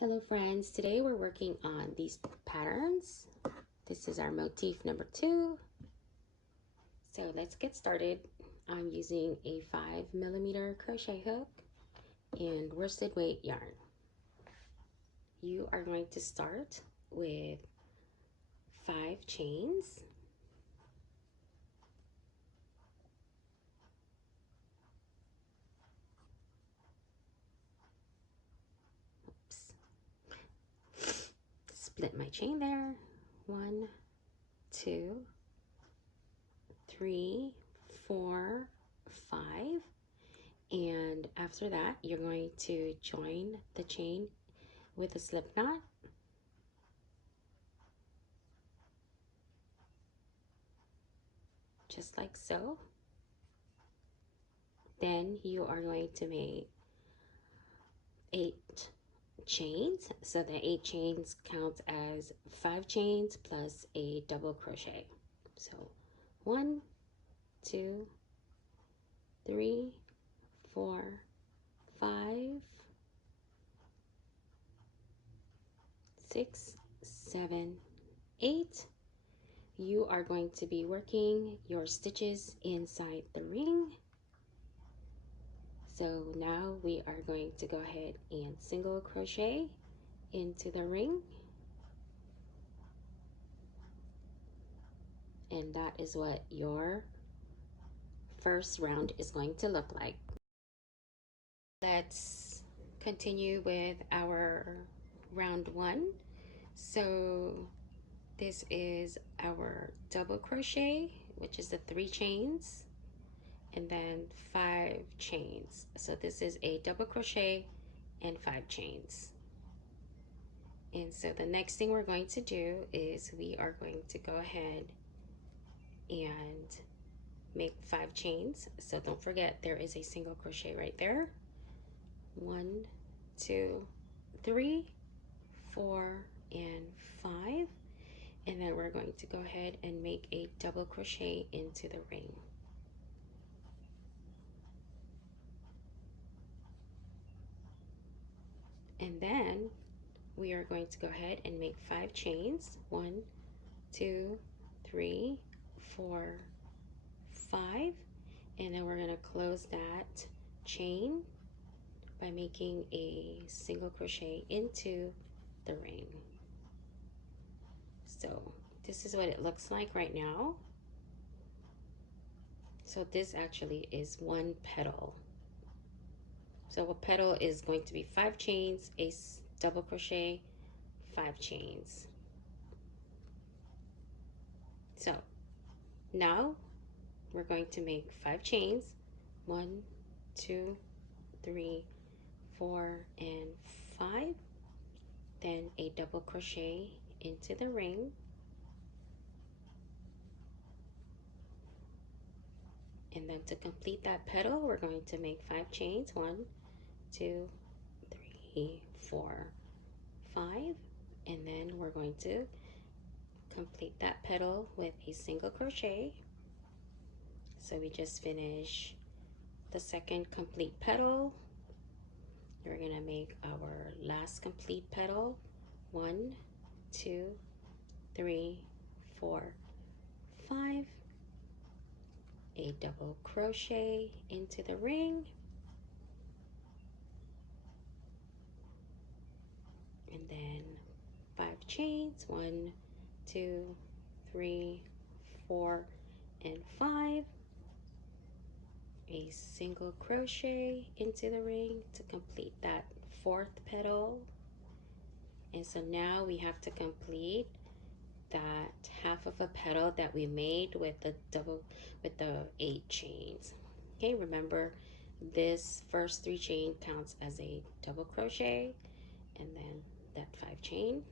Hello friends, today we're working on these patterns. This is our motif number 2. So let's get started. I'm using a 5mm crochet hook and worsted weight yarn. You are going to start with 5 chains. Split my chain there. 1, 2, 3, 4, 5. And after that, you're going to join the chain with a slip knot. Just like so. Then you are going to make 8 chains. So the 8 chains counts as 5 chains plus a double crochet. So 1, 2, 3, 4, 5, 6, 7, 8. You are going to be working your stitches inside the ring. So now we are going to go ahead and single crochet into the ring. And that is what your first round is going to look like. Let's continue with our round 1. So this is our double crochet, which is the 3 chains, and then 5 chains. So this is a double crochet and 5 chains. And so the next thing we're going to do is we are going to go ahead and make 5 chains. So don't forget there is a single crochet right there. 1, 2, 3, 4, and 5. And then we're going to go ahead and make a double crochet into the ring. And then we are going to go ahead and make 5 chains. 1, 2, 3, 4, 5. And then we're going to close that chain by making a single crochet into the ring. So this is what it looks like right now. So this actually is 1 petal. So a petal is going to be 5 chains, a double crochet, 5 chains. So now we're going to make 5 chains. 1, 2, 3, 4, and 5. Then a double crochet into the ring. And then to complete that petal, we're going to make 5 chains. 1, 2, 3, 4, 5. And then we're going to complete that petal with a single crochet. So we just finished the second complete petal. We're gonna make our last complete petal. 1, 2, 3, 4, 5. A double crochet into the ring. And then 5 chains. 1, 2, 3, 4, and 5. A single crochet into the ring to complete that 4th petal. And so now we have to complete that half of a petal that we made with the 8 chains. Okay, remember this first 3 chain counts as a double crochet and then that 5 chain.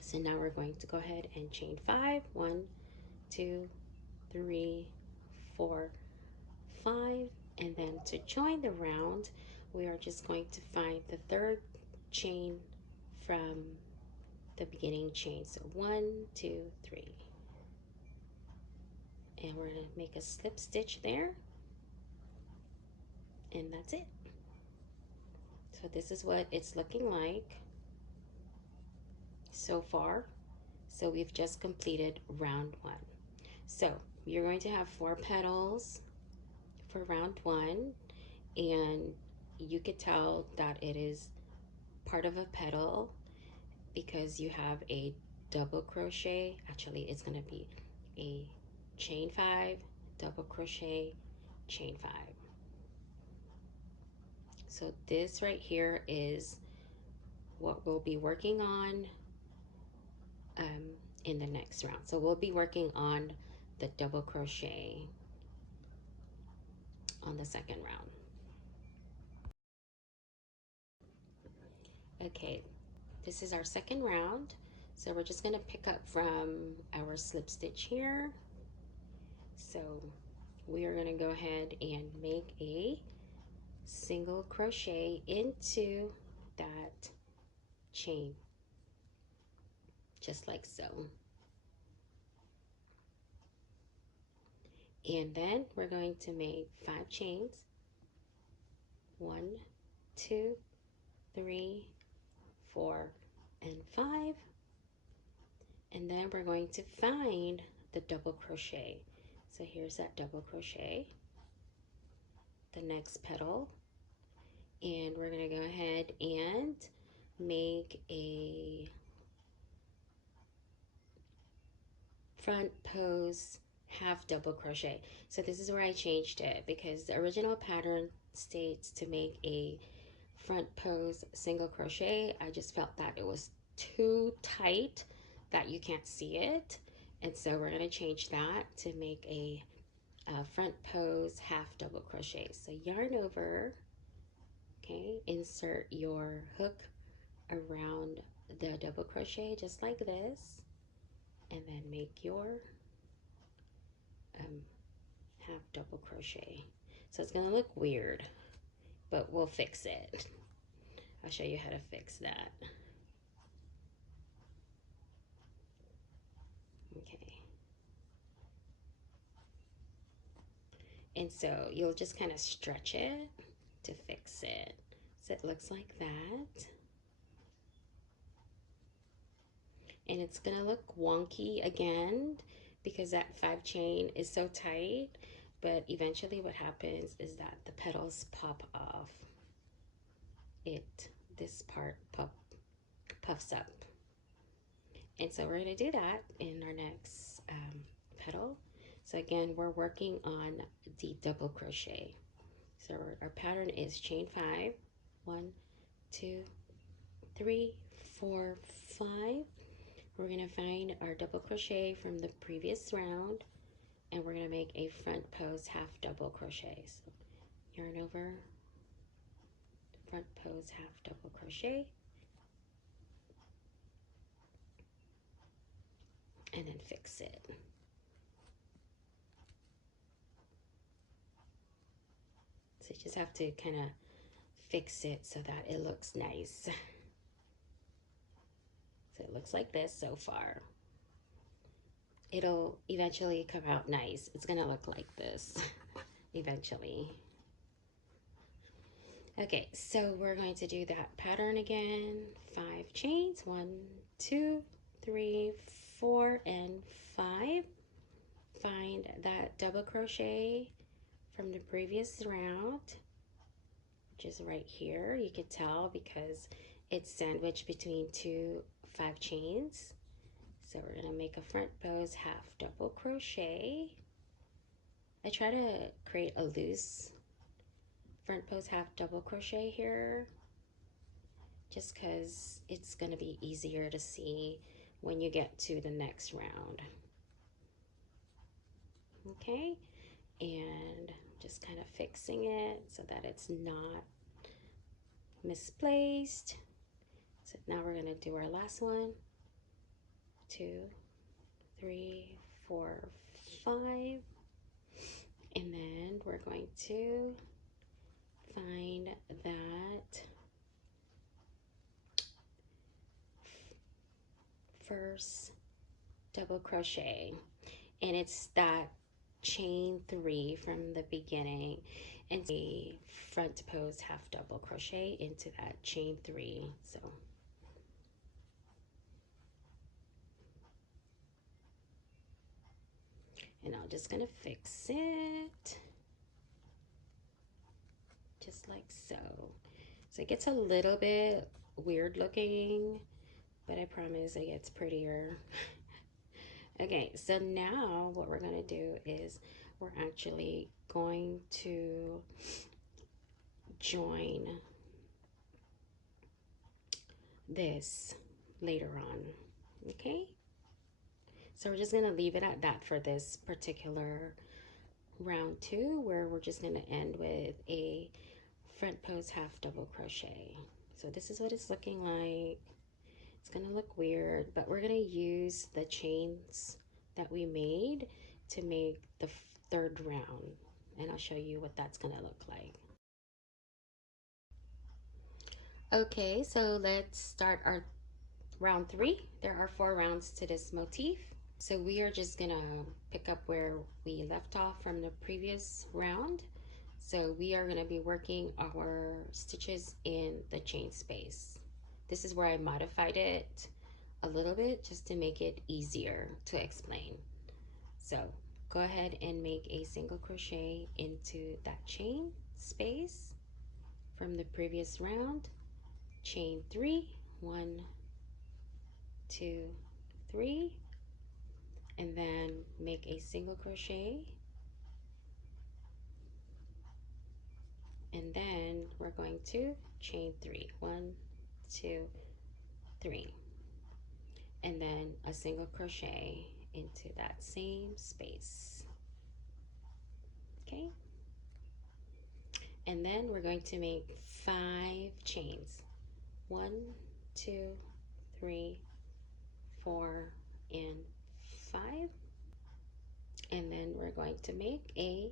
So now we're going to go ahead and chain 5. 1, 2, 3, 4, 5. And then to join the round, we are just going to find the 3rd chain from the beginning chain. So 1, 2, 3. And we're going to make a slip stitch there. And that's it. So this is what it's looking like. so far. So we've just completed round 1. So you're going to have 4 petals for round 1, and you could tell that it is part of a petal because you have a double crochet. Actually, it's going to be a chain 5, double crochet, chain 5. So this right here is what we'll be working on in the next round. So we'll be working on the double crochet on the second round. Okay, this is our second round. So we're just going to pick up from our slip stitch here. So we are going to go ahead and make a single crochet into that chain, just like so. And then we're going to make 5 chains. 1, 2, 3, 4, and 5. And then we're going to find the double crochet. So here's that double crochet, the next petal, and we're going to go ahead and make a front pose half double crochet. So this is where I changed it because the original pattern states to make a front pose single crochet. I just felt that it was too tight that you can't see it, and so we're going to change that to make a front pose half double crochet. So yarn over, okay, insert your hook around the double crochet just like this, and then make your half double crochet. So it's going to look weird, but we'll fix it. I'll show you how to fix that. Okay. And so you'll just kind of stretch it to fix it. So it looks like that. And it's gonna look wonky again because that 5 chain is so tight, but eventually what happens is that the petals pop off. This part puffs up. And so we're gonna do that in our next petal. So again, we're working on the double crochet. So our pattern is chain 5, 1, 2, 3, 4, 5. We're going to find our double crochet from the previous round, and we're going to make a front pose half double crochet. So yarn over, front pose half double crochet, and then fix it. So you just have to kind of fix it so that it looks nice. So it looks like this so far. It'll eventually come out nice. It's gonna look like this eventually. Okay, so we're going to do that pattern again. 5 chains, 1, 2, 3, 4, and 5. Find that double crochet from the previous round, which is right here. You can tell because it's sandwiched between 2 5 chains. So we're gonna make a front pose half double crochet. I try to create a loose front pose half double crochet here just because it's gonna be easier to see when you get to the next round. Okay, and just kind of fixing it so that it's not misplaced. So now we're gonna do our last one. 2, 3, 4, 5, and then we're going to find that first double crochet, and it's that chain 3 from the beginning, and a front pose half double crochet into that chain 3. So And I'm just gonna fix it just like so. So it gets a little bit weird looking, but I promise it gets prettier. Okay, so now what we're gonna do is we're actually going to join this later on. Okay, so we're just gonna leave it at that for this particular round 2, where we're just gonna end with a front post half double crochet. So this is what it's looking like. It's gonna look weird, but we're gonna use the chains that we made to make the 3rd round, and I'll show you what that's gonna look like. Okay, so let's start our round 3. There are 4 rounds to this motif. So we are just gonna pick up where we left off from the previous round. So we are gonna be working our stitches in the chain space. This is where I modified it a little bit just to make it easier to explain. So go ahead and make a single crochet into that chain space from the previous round. Chain 3, 1, 2, 3, and then make a single crochet, and then we're going to chain 3, 1, 2, 3, and then a single crochet into that same space. Okay, and then we're going to make 5 chains. 1, 2, 3, 4, and 5, and then we're going to make a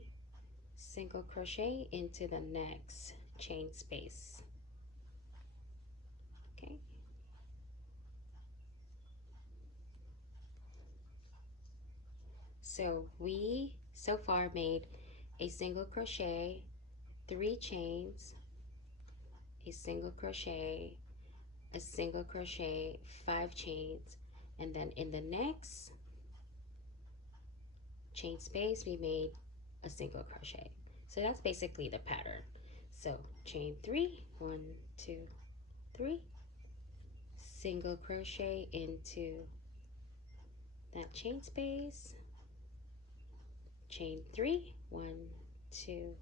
single crochet into the next chain space. Okay, so we so far made a single crochet, 3 chains, a single crochet, a single crochet, 5 chains, and then in the next chain space we made a single crochet. So that's basically the pattern. So chain 3, 1, 2, 3, single crochet into that chain space, chain 3, 1, 2,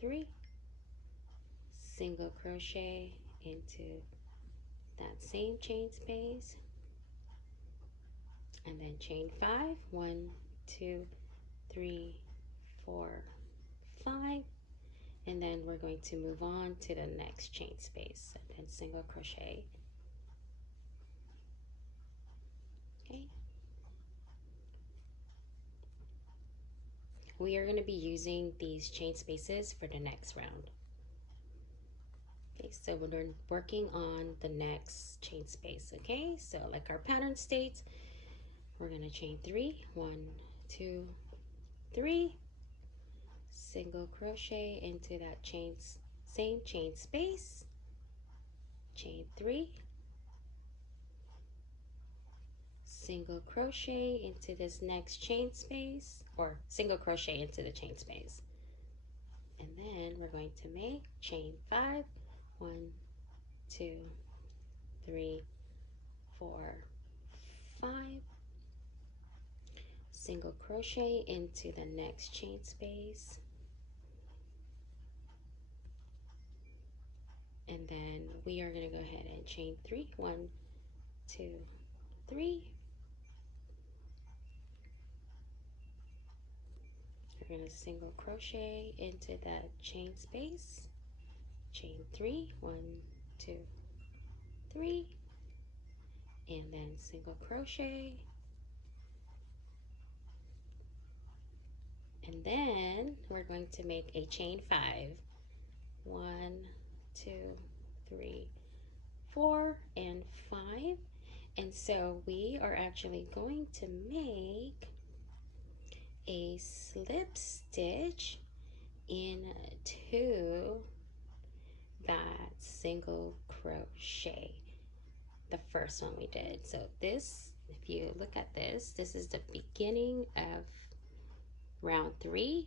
3, single crochet into that same chain space, and then chain 5, 1, 2, 3, 4, 5, and then we're going to move on to the next chain space, and then single crochet. Okay, we are going to be using these chain spaces for the next round. Okay, so we're working on the next chain space. Okay, so like our pattern states, we're going to chain 3, 1, 2, 3, single crochet into that same chain space, chain 3, single crochet into this next chain space, or single crochet into the chain space, and then we're going to make chain 5, 1, 2, 3, 4, 5, single crochet into the next chain space, and then we are going to go ahead and chain 3, 1, 2, 3. We're going to single crochet into that chain space, chain 3, 1, 2, 3, and then single crochet, and then we're going to make a chain 5, 1, 2, 3, 4, and 5. And so we are actually going to make a slip stitch into that single crochet, the first one we did. So this, if you look at this, this is the beginning of round 3.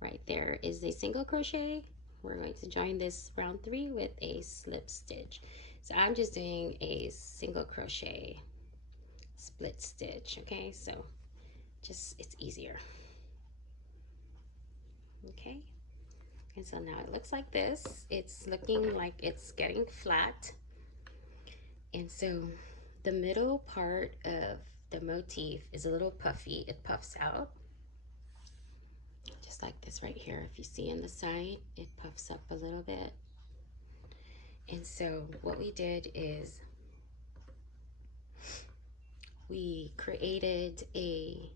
Right there is a single crochet. We're going to join this round 3 with a slip stitch. So I'm just doing a single crochet split stitch, okay? So just, it's easier. Okay, and so now it looks like this. It's looking like it's getting flat. And so the middle part of the motif is a little puffy. It puffs out just like this right here. If you see on the side, it puffs up a little bit. And so what we did is we created a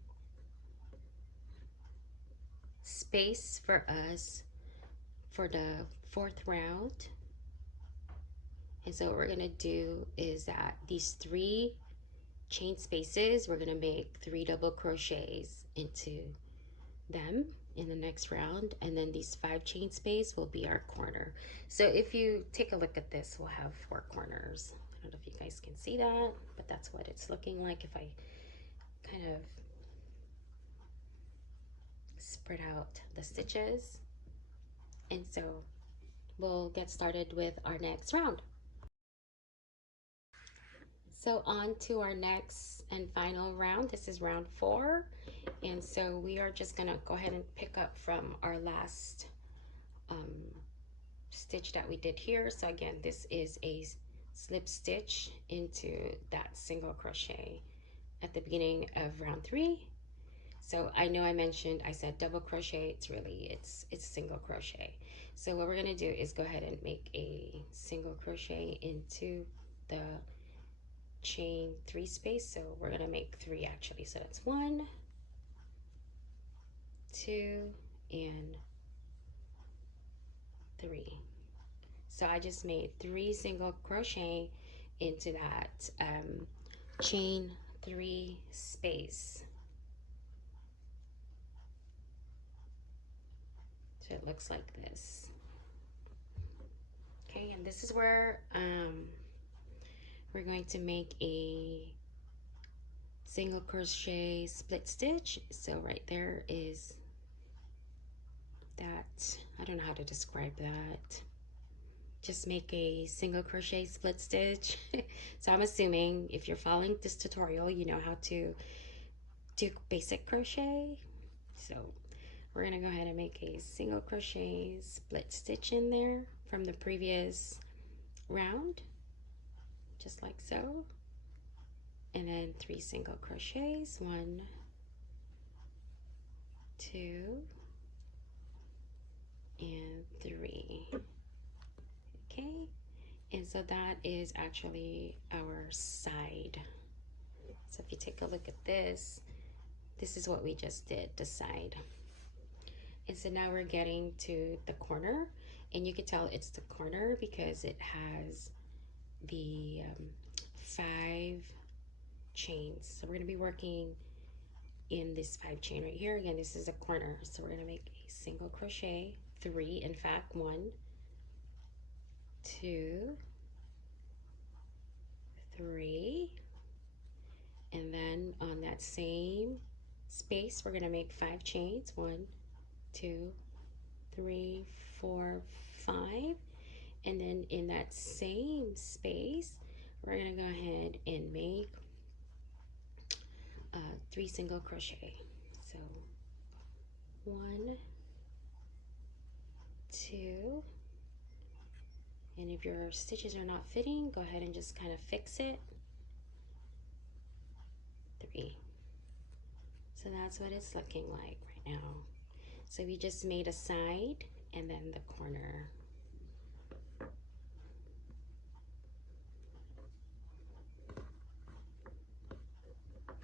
space for us for the 4th round. And so what we're gonna do is that these 3 chain spaces, we're gonna make 3 double crochets into them in the next round, and then these 5 chain space will be our corner. So if you take a look at this, we'll have 4 corners. I don't know if you guys can see that, but that's what it's looking like if I kind of spread out the stitches. And so we'll get started with our next round. So on to our next and final round. This is round 4. And so we are just gonna go ahead and pick up from our last stitch that we did here. So again, this is a slip stitch into that single crochet at the beginning of round 3. So I know I said double crochet. It's single crochet. So what we're gonna do is go ahead and make a single crochet into the chain 3 space. So we're gonna make 3 actually. So that's 1, 2, and 3. So I just made 3 single crochet into that chain 3 space. So it looks like this. Okay, and this is where we're going to make a single crochet split stitch. So right there is that. I don't know how to describe that. Just make a single crochet split stitch. So I'm assuming if you're following this tutorial, you know how to do basic crochet. So we're gonna go ahead and make a single crochet split stitch in there from the previous round, just like so. And then 3 single crochets, 1, 2, and 3. Okay, and so that is actually our side. So if you take a look at this, this is what we just did, the side. And so now we're getting to the corner, and you can tell it's the corner because it has the 5 chains. So we're going to be working in this 5 chain right here. Again, this is a corner. So we're going to make a single crochet, 3, in fact, 1, 2, 3, and then on that same space, we're going to make 5 chains, 1, 2, 3, 4, 5, and then in that same space, we're going to go ahead and make 3 single crochet. So 1, 2, and if your stitches are not fitting, go ahead and just kind of fix it. 3. So that's what it's looking like right now. So we just made a side and then the corner.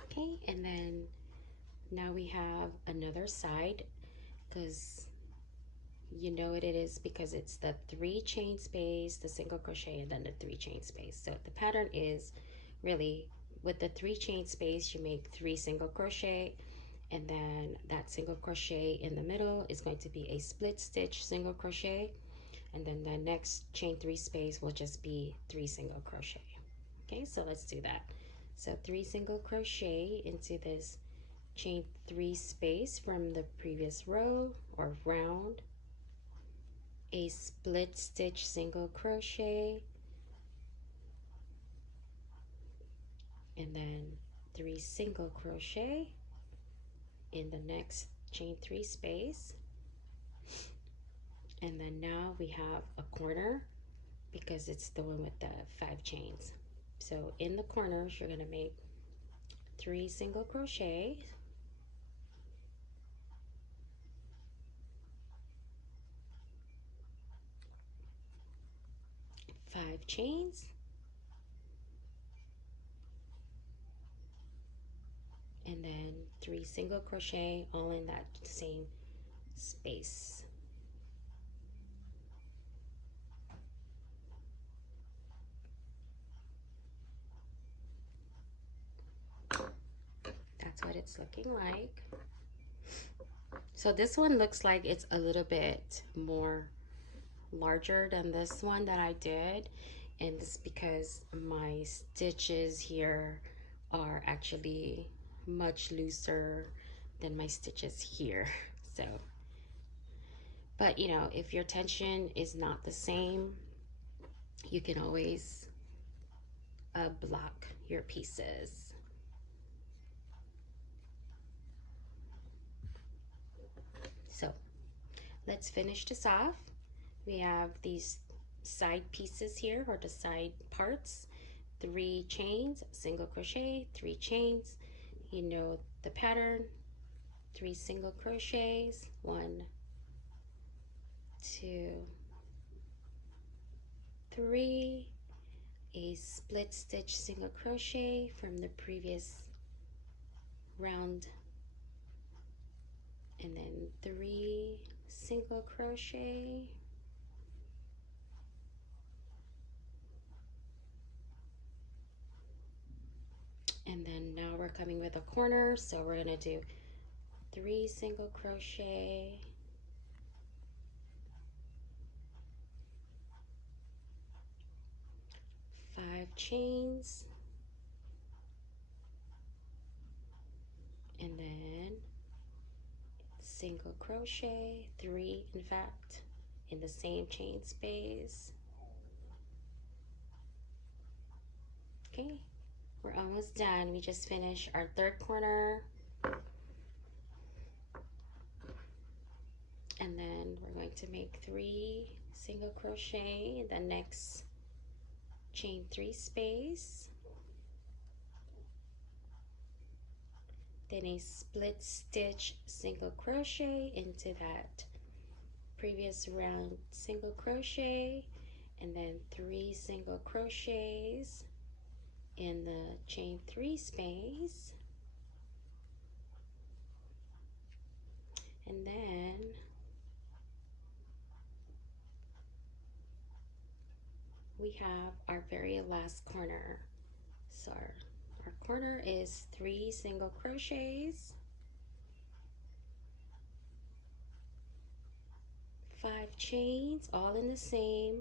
Okay, and then now we have another side, because you know what it is, because it's the 3 chain space, the single crochet, and then the 3 chain space. So the pattern is really with the 3 chain space, you make 3 single crochet, and then that single crochet in the middle is going to be a split stitch single crochet, and then the next chain 3 space will just be 3 single crochet. Okay, so let's do that. So 3 single crochet into this chain 3 space from the previous row or round, a split stitch single crochet, and then 3 single crochet in the next chain 3 space. And then now we have a corner because it's the one with the 5 chains. So in the corners you're going to make 3 single crochet, 5 chains, and then 3 single crochet all in that same space. That's what it's looking like. So this one looks like it's a little bit more larger than this one that I did, and it's because my stitches here are actually much looser than my stitches here. So, but you know, if your tension is not the same, you can always block your pieces. So let's finish this off. We have these side pieces here, or the side parts, 3 chains, single crochet, 3 chains, you know the pattern, 3 single crochets, 1, 2, 3, a split stitch single crochet from the previous round, and then 3 single crochet, and then now we're coming with a corner, so we're going to do 3 single crochet, 5 chains, and then single crochet, 3 in fact, in the same chain space. Okay, we're almost done. We just finished our 3rd corner, and then we're going to make 3 single crochet in the next chain 3 space, then a split stitch single crochet into that previous round single crochet, and then 3 single crochets in the chain 3 space, and then we have our very last corner. So our corner is 3 single crochets, 5 chains, all in the same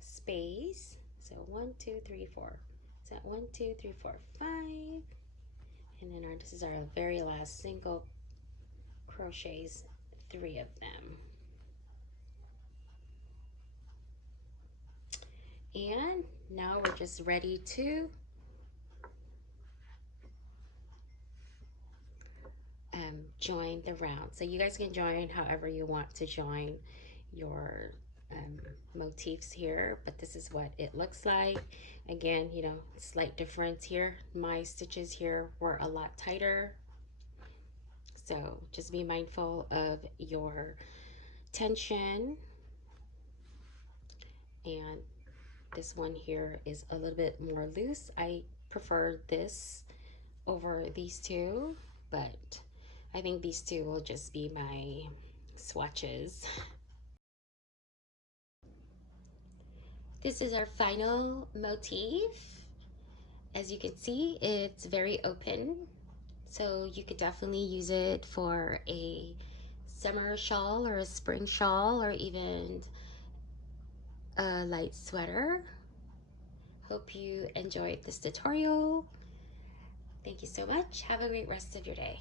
space. So 1, 2, 3, 4. Is that 1, 2, 3, 4, 5? And then this is our very last single crochets, 3 of them. And now we're just ready to join the round. So you guys can join however you want to join your motifs here, but this is what it looks like. Again, you know, slight difference here. My stitches here were a lot tighter, so just be mindful of your tension. And this one here is a little bit more loose. I prefer this over these two, but I think these two will just be my swatches. This is our final motif. As you can see, it's very open, so you could definitely use it for a summer shawl or a spring shawl, or even a light sweater. Hope you enjoyed this tutorial. Thank you so much. Have a great rest of your day.